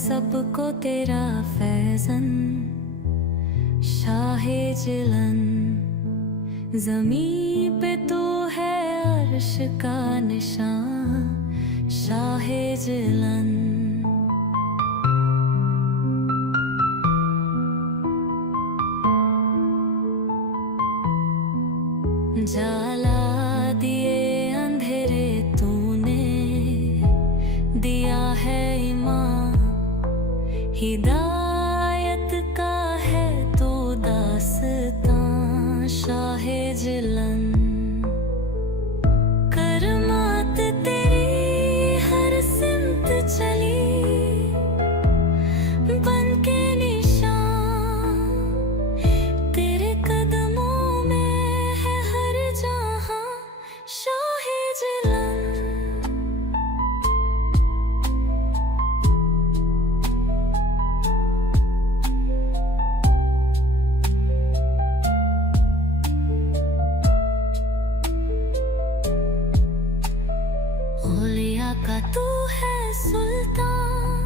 सबको तेरा फैज़न, शाहे जिलन। ज़मीं पे तो है अर्श का निशान, शाहे जिलन। जाला दिए अंधेरे तूने, दिया है ईमान। हिदायत का है तो दास्तां, शाहे जिलन। करमात तेरी हर सिमत चली, बन के निशान। तेरे कदमों में है हर जहां, शाहे जिलन। औलिया का तू है सुल्तान,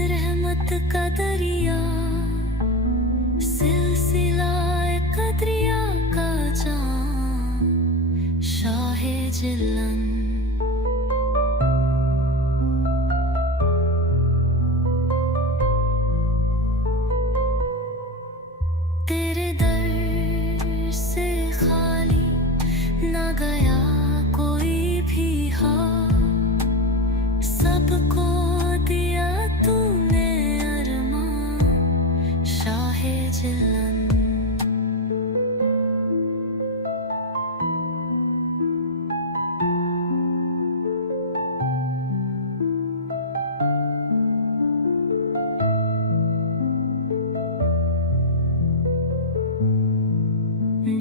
रहमत का दरिया। सिलसिला कदरिया का जाम, शाहे जिलन। तेरे दर से खाली ना गया कोई भी हाल, सबको दिया तूने अरमान, शाहे जिलन।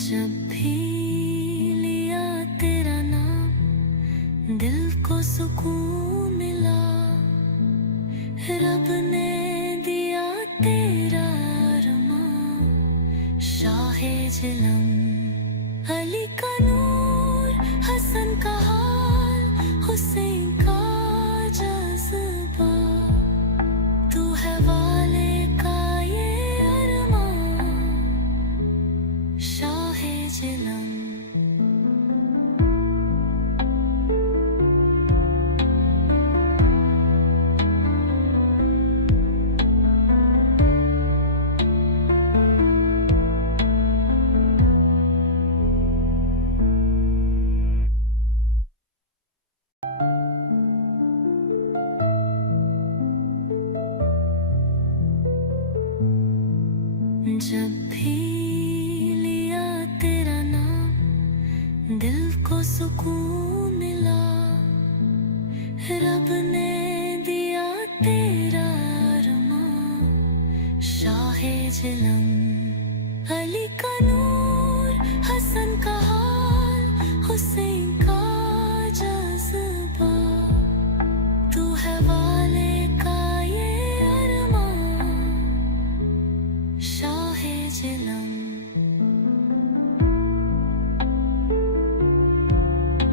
जब भी लिया तेरा नाम, दिल को सुकून मिला। रब ने दिया तेरा अरमान, शाहे जिलन। अली का नूर, हसन का हाल, हुसैन का जज्बा। तू है वाले का ये अरमान, शाहे जिलन। जब भी लिया तेरा नाम, दिल को सुकून